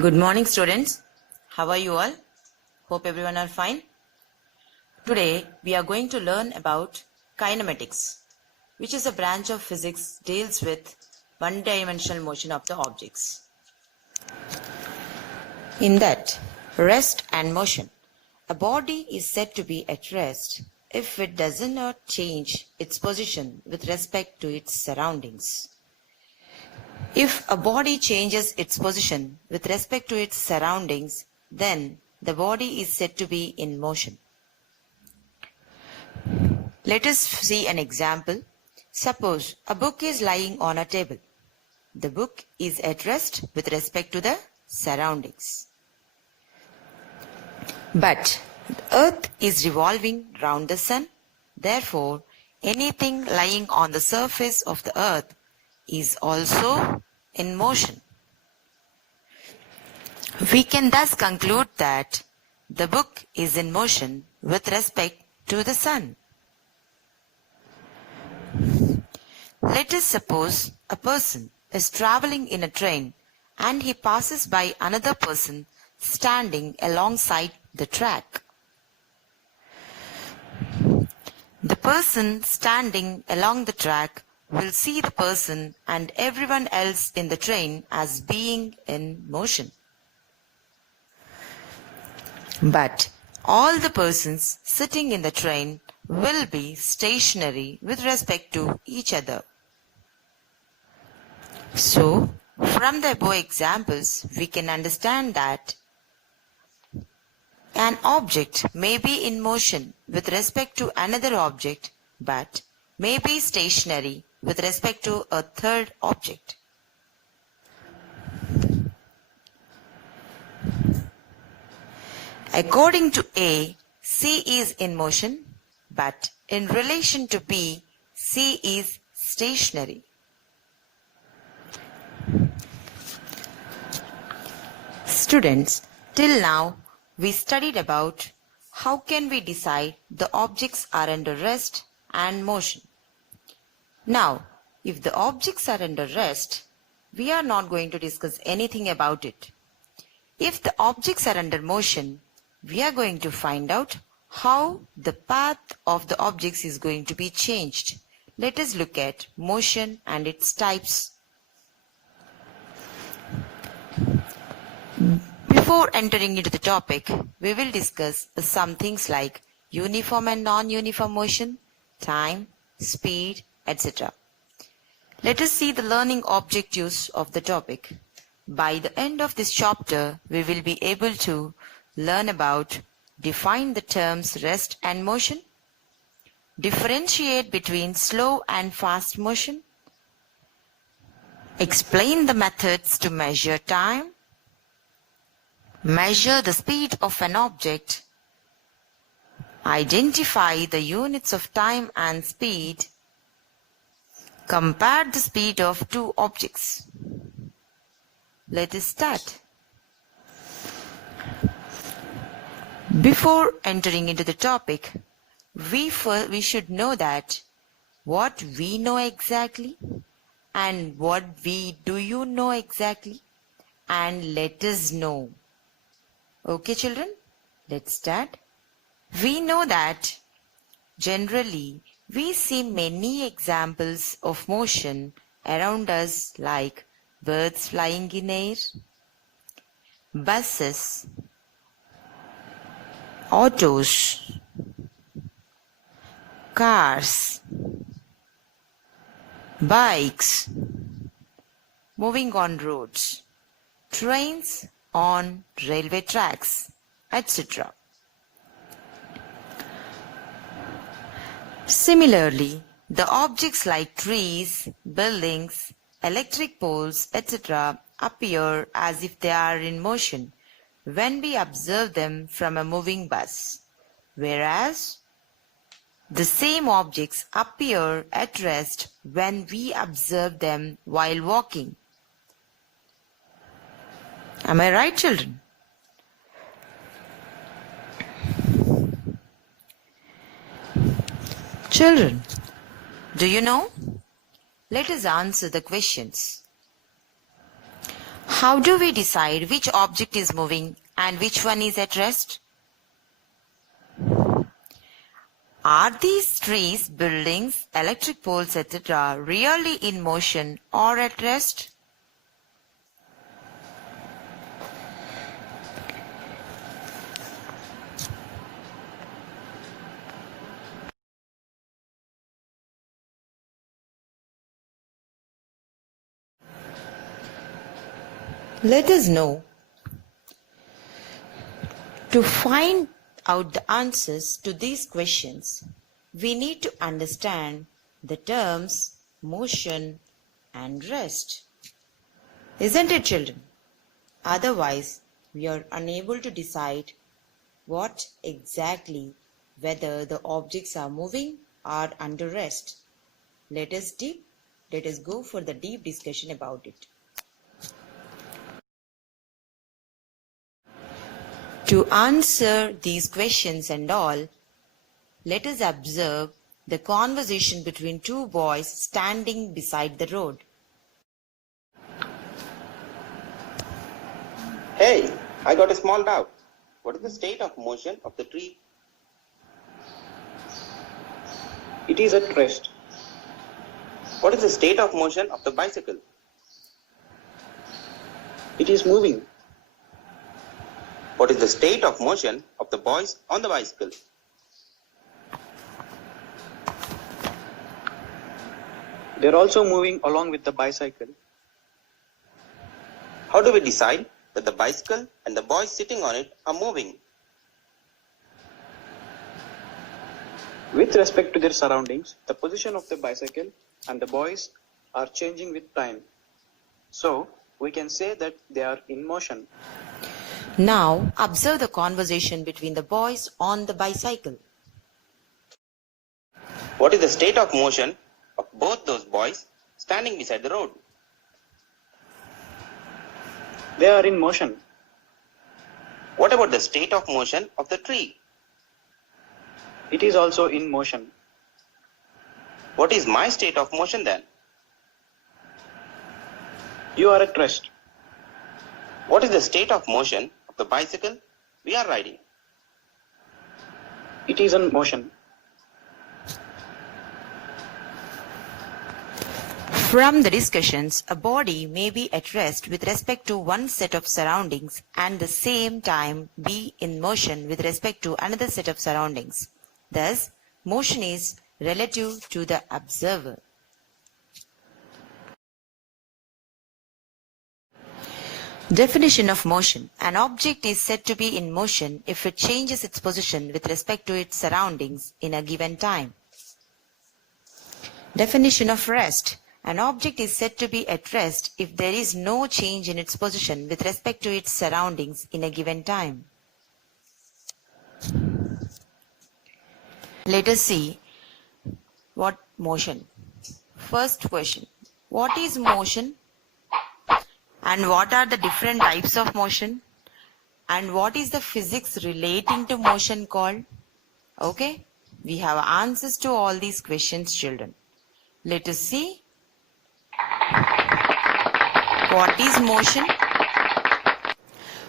Good morning, students. How are you all? Hope everyone are fine. Today, we are going to learn about kinematics, which is a branch of physics deals with one-dimensional motion of the objects. In that, rest and motion, a body is said to be at rest if it does not change its position with respect to its surroundings. If a body changes its position with respect to its surroundings, then the body is said to be in motion. Let us see an example. Suppose a book is lying on a table. The book is at rest with respect to the surroundings. But the earth is revolving round the sun. Therefore, anything lying on the surface of the earth is also in motion. We can thus conclude that the book is in motion with respect to the sun. Let us suppose a person is traveling in a train and he passes by another person standing alongside the track. The person standing along the track will see the person and everyone else in the train as being in motion. But all the persons sitting in the train will be stationary with respect to each other. So, from the above examples, we can understand that an object may be in motion with respect to another object, but may be stationary with respect to a third object. According to A, C is in motion, but in relation to B, C is stationary. Students, till now we studied about how can we decide the objects are under rest and motion. Now, if the objects are under rest, we are not going to discuss anything about it. If the objects are under motion, we are going to find out how the path of the objects is going to be changed. Let us look at motion and its types. Before entering into the topic, we will discuss some things like uniform and non-uniform motion, time, speed, etc. Let us see the learning objectives of the topic. By the end of this chapter, we will be able to learn about define the terms rest and motion, differentiate between slow and fast motion, explain the methods to measure time, measure the speed of an object, identify the units of time and speed, compare the speed of two objects. Let us start. Before entering into the topic, we should know that what we know exactly and what do you know exactly, and let us know. Okay, children, let's start. We know that generally we see many examples of motion around us like birds flying in air, buses, autos, cars, bikes, moving on roads, trains on railway tracks, etc. Similarly, the objects like trees, buildings, electric poles, etc. appear as if they are in motion when we observe them from a moving bus, whereas the same objects appear at rest when we observe them while walking. Am I right, children? Children, do you know? Let us answer the questions. How do we decide which object is moving and which one is at rest? Are these trees, buildings, electric poles, etc. really in motion or at rest? Let us know. To find out the answers to these questions, we need to understand the terms motion and rest. Isn't it, children? Otherwise, we are unable to decide what exactly whether the objects are moving or under rest. Let us go for the deep discussion about it. To answer these questions and all, let us observe the conversation between two boys standing beside the road. Hey, I got a small doubt. What is the state of motion of the tree? It is at rest. What is the state of motion of the bicycle? It is moving. What is the state of motion of the boys on the bicycle? They are also moving along with the bicycle. How do we decide that the bicycle and the boys sitting on it are moving? With respect to their surroundings, the position of the bicycle and the boys are changing with time. So, we can say that they are in motion. Now, observe the conversation between the boys on the bicycle. What is the state of motion of both those boys standing beside the road? They are in motion. What about the state of motion of the tree? It is also in motion. What is my state of motion then? You are at rest. What is the state of motion of the bicycle we are riding? It is in motion. From the discussions, a body may be at rest with respect to one set of surroundings and the same time be in motion with respect to another set of surroundings. Thus, motion is relative to the observer. Definition of motion. An object is said to be in motion if it changes its position with respect to its surroundings in a given time. Definition of rest. An object is said to be at rest if there is no change in its position with respect to its surroundings in a given time. Let us see what motion. First question. What is motion? And what are the different types of motion? And what is the physics relating to motion called? Okay, we have answers to all these questions, children. Let us see. What is motion?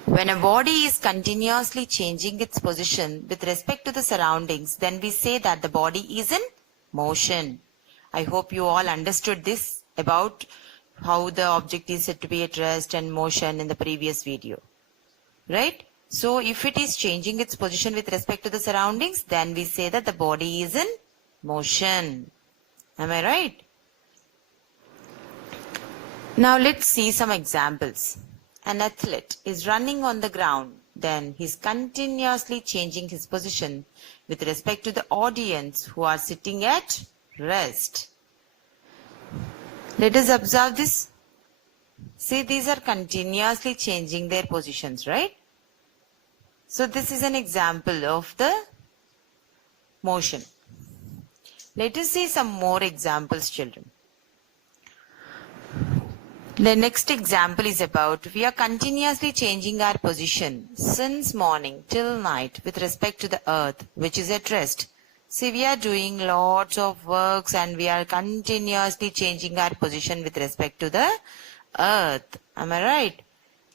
When a body is continuously changing its position with respect to the surroundings, then we say that the body is in motion. I hope you all understood this about how the object is said to be at rest and motion in the previous video. Right? So if it is changing its position with respect to the surroundings, then we say that the body is in motion. Am I right? Now let's see some examples. An athlete is running on the ground, then he's continuously changing his position with respect to the audience who are sitting at rest. Let us observe this. See, these are continuously changing their positions, right? So this is an example of the motion. Let us see some more examples, children. The next example is about we are continuously changing our position since morning till night with respect to the earth, which is at rest. See, we are doing lots of works and we are continuously changing our position with respect to the earth. Am I right?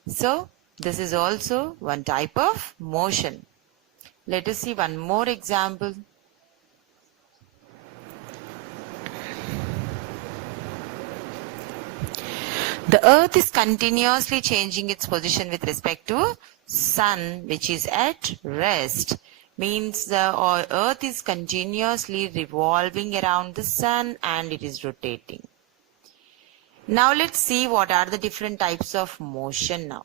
So this is also one type of motion. Let us see one more example. The earth is continuously changing its position with respect to sun, which is at rest. Means the earth is continuously revolving around the sun and it is rotating. Now let's see what are the different types of motion now.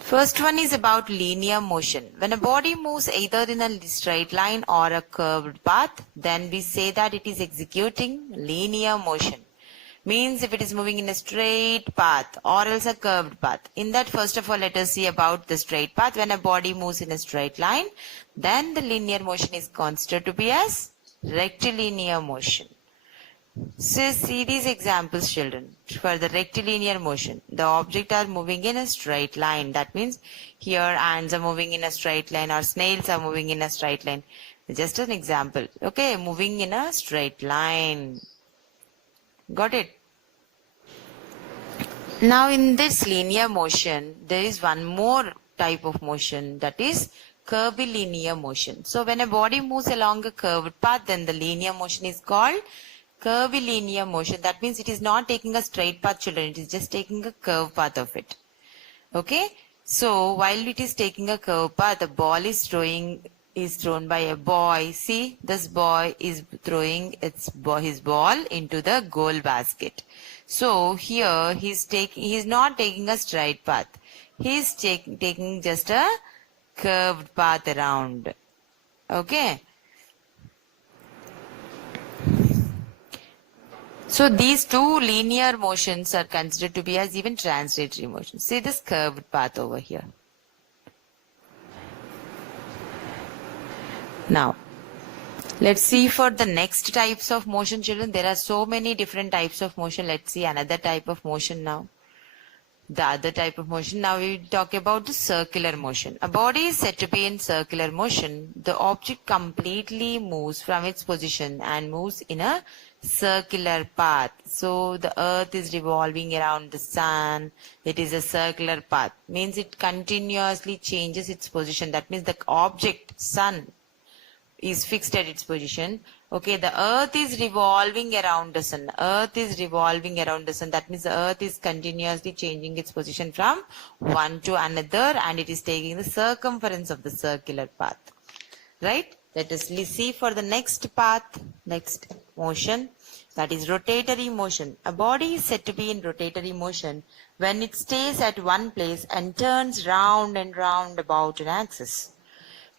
First one is about linear motion. When a body moves either in a straight line or a curved path, then we say that it is executing linear motion. Means if it is moving in a straight path or else a curved path. In that, first of all, let us see about the straight path. When a body moves in a straight line, then the linear motion is considered to be as rectilinear motion. So see these examples, children. For the rectilinear motion, the object are moving in a straight line. That means here ants are moving in a straight line or snails are moving in a straight line. Just an example. Okay, moving in a straight line. Got it? Now in this linear motion, there is one more type of motion, that is curvilinear motion. So when a body moves along a curved path, then the linear motion is called curvilinear motion. That means it is not taking a straight path, children. It is just taking a curved path of it. Okay. So while it is taking a curved path, the ball is thrown by a boy. See, this boy is throwing his ball into the goal basket. So here he's not taking a straight path. He's taking just a curved path around. Okay. So these two linear motions are considered to be as even translatory motions. See this curved path over here. Now, let's see for the next types of motion, children. There are so many different types of motion. Let's see another type of motion now. The other type of motion. Now we talk about the circular motion. A body is said to be in circular motion. The object completely moves from its position and moves in a circular path. So the earth is revolving around the sun. It is a circular path. Means it continuously changes its position. That means the object, sun, is fixed at its position. Okay, the earth is revolving around the sun. Earth is revolving around the sun. That means the earth is continuously changing its position from one to another and it is taking the circumference of the circular path. Right? Let us see for the next path, next motion, that is rotatory motion. A body is said to be in rotatory motion when it stays at one place and turns round and round about an axis.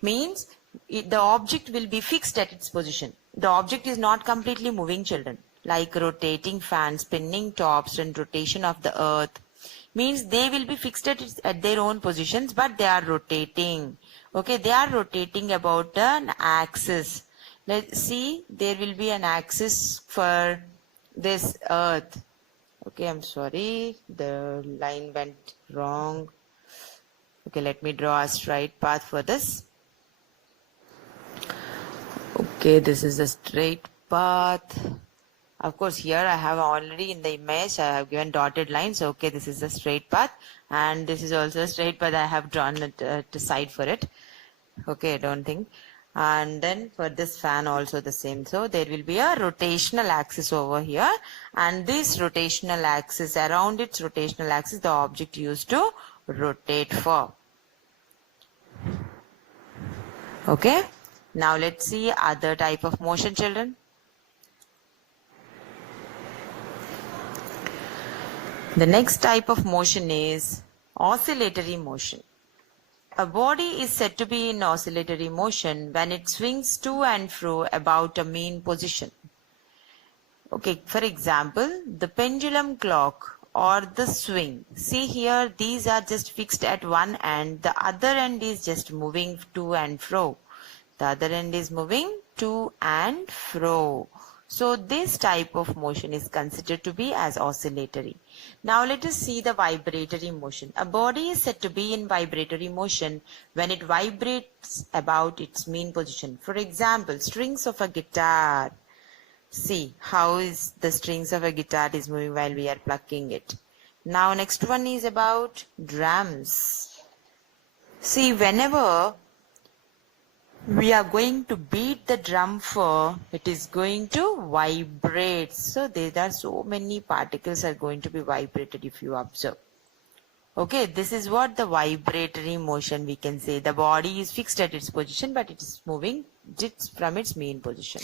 Means the object will be fixed at its position. The object is not completely moving, children, like rotating fan, spinning tops and rotation of the earth. Means they will be fixed at their own positions, but they are rotating. Okay, they are rotating about an axis. Let's see, there will be an axis for this earth. Okay, I'm sorry, the line went wrong. Okay, let me draw a straight path for this. Okay, this is a straight path. Of course, here I have already in the image, I have given dotted lines. Okay, this is a straight path. And this is also a straight path. I have drawn it to side for it. Okay, I don't think. And then for this fan also the same. So there will be a rotational axis over here. And this rotational axis, around its rotational axis, the object used to rotate for. Okay. Now let's see other type of motion, children. The next type of motion is oscillatory motion. A body is said to be in oscillatory motion when it swings to and fro about a mean position. Okay, for example, the pendulum clock or the swing. See here, these are just fixed at one end. The other end is just moving to and fro. The other end is moving to and fro. So this type of motion is considered to be as oscillatory. Now let us see the vibratory motion. A body is said to be in vibratory motion when it vibrates about its mean position. For example, strings of a guitar. See how is the strings of a guitar is moving while we are plucking it. Now next one is about drums. See, whenever we are going to beat the drum for, it is going to vibrate. So there are so many particles are going to be vibrated if you observe. Okay, this is what the vibratory motion we can say. The body is fixed at its position, but it is moving from its main position.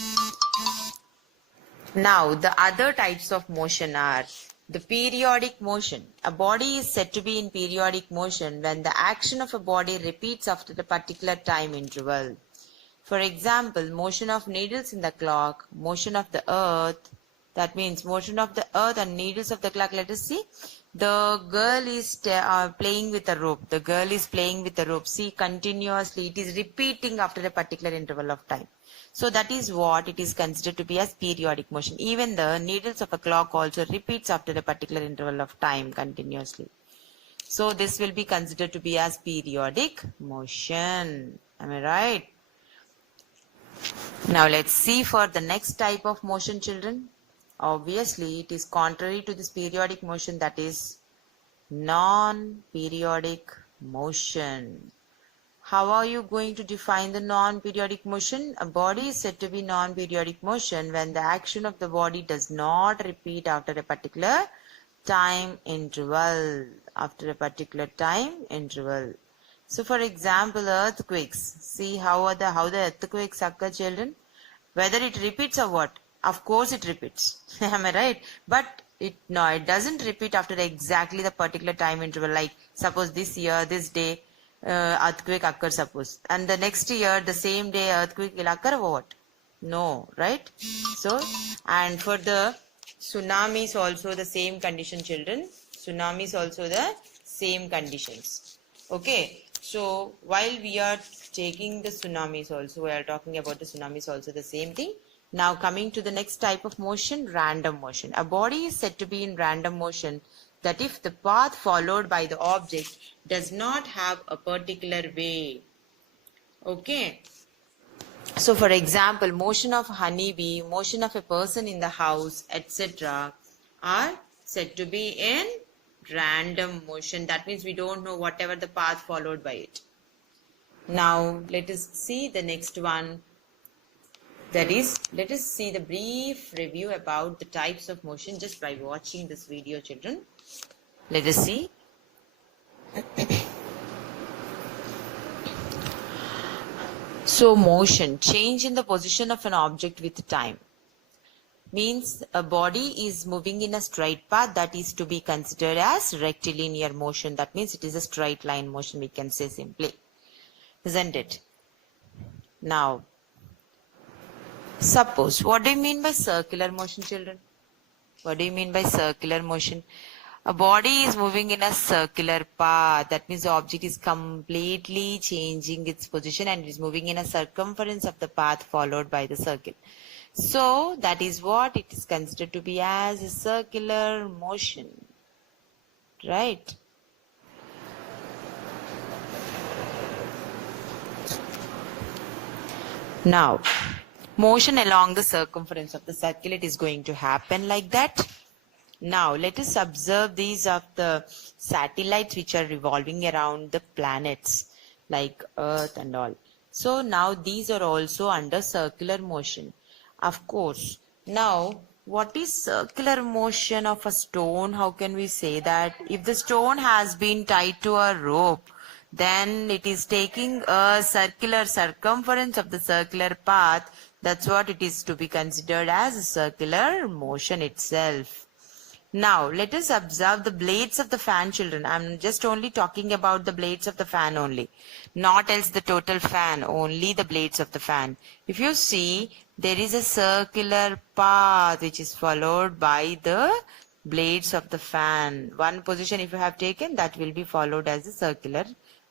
Now, the other types of motion are the periodic motion. A body is said to be in periodic motion when the action of a body repeats after a particular time interval. For example, motion of needles in the clock, motion of the earth, that means motion of the earth and needles of the clock. Let us see. The girl is playing with a rope. The girl is playing with a rope. See, continuously it is repeating after a particular interval of time. So that is what it is considered to be as periodic motion. Even the needles of a clock also repeats after a particular interval of time continuously. So this will be considered to be as periodic motion. Am I right? Now let's see for the next type of motion, children. Obviously, it is contrary to this periodic motion, that is non-periodic motion. How are you going to define the non-periodic motion? A body is said to be non-periodic motion when the action of the body does not repeat after a particular time interval. After a particular time interval. So for example, earthquakes. See how the earthquakes occur, children? Whether it repeats or what? Of course it repeats. Am I right? But it doesn't repeat after exactly the particular time interval. Like suppose this year, this day, earthquake occurs, suppose. And the next year, the same day, earthquake will occur or what? No, right? So, and for the tsunamis also the same condition, children. Tsunamis also the same conditions. Okay. So, while we are taking the tsunamis also, we are talking about the tsunamis also the same thing. Now coming to the next type of motion, random motion. A body is said to be in random motion that if the path followed by the object does not have a particular way. Okay. So for example, motion of honeybee, motion of a person in the house, etc. are said to be in random motion. That means we don't know whatever the path followed by it. Now let us see the next one. That is, let us see the brief review about the types of motion just by watching this video, children. Let us see. So motion, change in the position of an object with time. Means a body is moving in a straight path, that is to be considered as rectilinear motion. That means it is a straight line motion, we can say simply. Isn't it? Now, suppose, what do you mean by circular motion, children? What do you mean by circular motion? A body is moving in a circular path. That means the object is completely changing its position and is moving in a circumference of the path followed by the circle. So that is what it is considered to be as a circular motion. Right? Now, motion along the circumference of the circle, it is going to happen like that. Now, let us observe these of the satellites which are revolving around the planets like Earth and all. So, now these are also under circular motion. Of course. Now, what is circular motion of a stone? How can we say that? If the stone has been tied to a rope, then it is taking a circular circumference of the circular path. That's what it is to be considered as a circular motion itself. Now, let us observe the blades of the fan, children. I'm just only talking about the blades of the fan only. Not else the total fan, only the blades of the fan. If you see, there is a circular path which is followed by the blades of the fan. One position if you have taken, that will be followed as a circular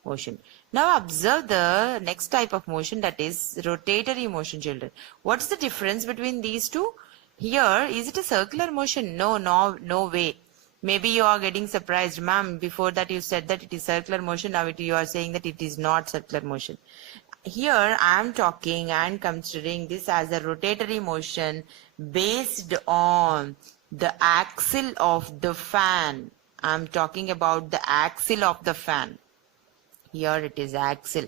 motion. Now observe the next type of motion, that is rotatory motion, children. What's the difference between these two? Here, is it a circular motion? No way. Maybe you are getting surprised, ma'am. Before that you said that it is circular motion. Now you are saying that it is not circular motion. Here I am talking and considering this as a rotatory motion based on the axle of the fan. I'm talking about the axle of the fan. Here it is axle.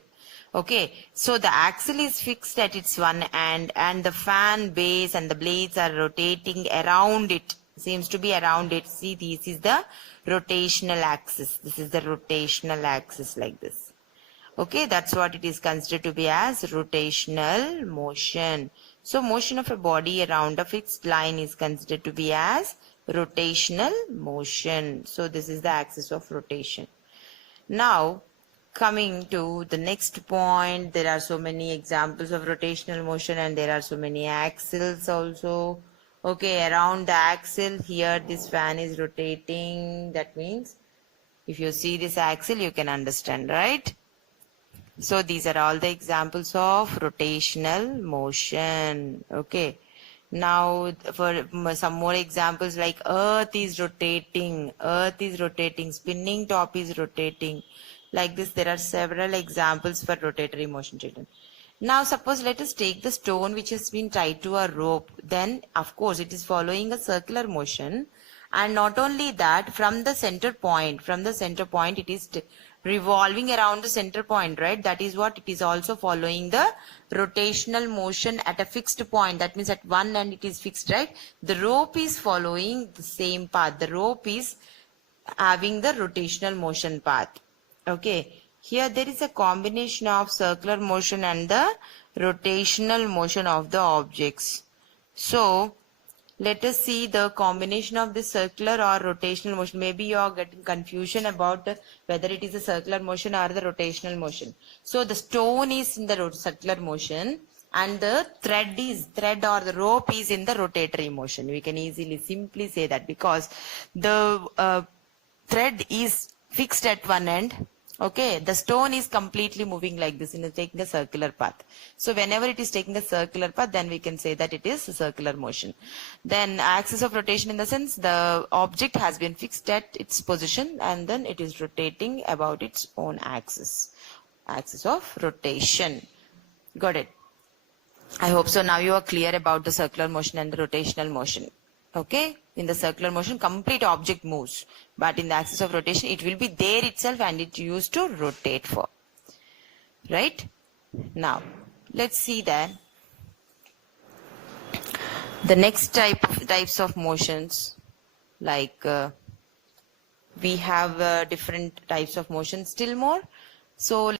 Okay, so the axle is fixed at its one end and the fan base and the blades are rotating around it. Seems to be around it. See, this is the rotational axis. This is the rotational axis like this. Okay, that's what it is considered to be as rotational motion. So motion of a body around a fixed line is considered to be as rotational motion. So this is the axis of rotation. Now, coming to the next point, there are so many examples of rotational motion and there are so many axles also. Okay, around the axle here this fan is rotating. That means if you see this axle you can understand, right? So these are all the examples of rotational motion. Okay. Now for some more examples, like earth is rotating, spinning top is rotating. Like this, there are several examples for rotatory motion, children. Now suppose let us take the stone which has been tied to a rope. Then of course it is following a circular motion. And not only that, from the center point it is revolving around the center point, right? That is what it is also following the rotational motion at a fixed point. That means at one end it is fixed, right? The rope is following the same path. The rope is having the rotational motion path. Okay, here there is a combination of circular motion and the rotational motion of the objects. So let us see the combination of the circular or rotational motion. Maybe you are getting confusion about whether it is a circular motion or the rotational motion. So the stone is in the circular motion and the thread or the rope is in the rotatory motion. We can easily simply say that because the thread is fixed at one end. Okay, the stone is completely moving like this, taking a circular path. So whenever it is taking a circular path, then we can say that it is a circular motion. Then axis of rotation, in the sense the object has been fixed at its position and then it is rotating about its own axis. Axis of rotation. Got it? I hope so. Now you are clear about the circular motion and the rotational motion. Okay, in the circular motion complete object moves, but in the axis of rotation it will be there itself and it used to rotate for, right? Now let's see that the next types of motions, like we have different types of motions still more. So